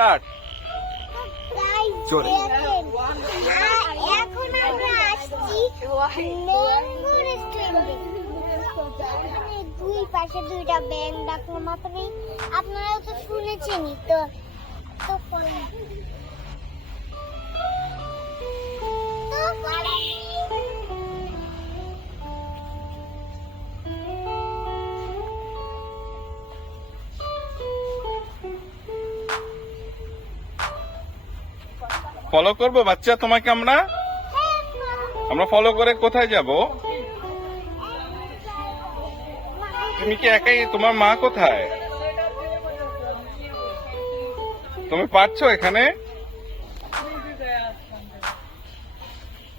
Start. জোরে। এখন আমরা আসছি ম্যাঙ্গো রেস্টুরেন্টে। দুই পাশে দুইটা ব্যাংক ডাকলো মাত্রই, আপনারাও তো শুনেছেনই তো। তো ফলো করবো বাচ্চা তোমাকে? আমরা ফলো করে কোথায় যাব? তুমি কি একাই? তোমার মা কোথায়? তুমি পারছো এখানে?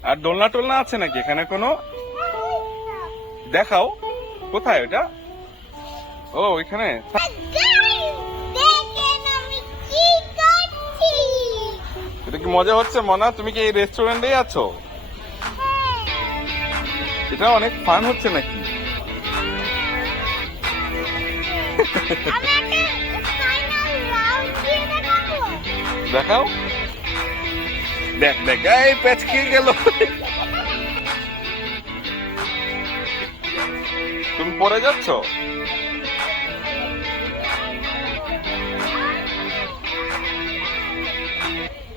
আর দোলনা টোলনা আছে নাকি এখানে কোনো? দেখাও কোথায় ওটা। ও ওইখানে। এটা কি মজা হচ্ছে মনা? তুমি কি এই রেস্টুরেন্টেই আছো? এটা অনেক ফান হচ্ছে নাকি? দেখাও। দেখ দেখ, এই পেঁচকে গেল। তুমি পড়ে যাচ্ছ?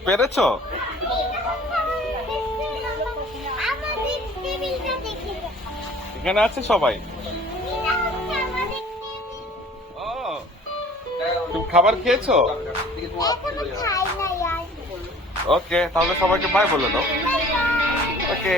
পেরেছ? এখানে আছে সবাই? ও, তুমি খাবার খেয়েছো? ওকে, তাহলে সবাইকে বাই বলে দাও। ওকে।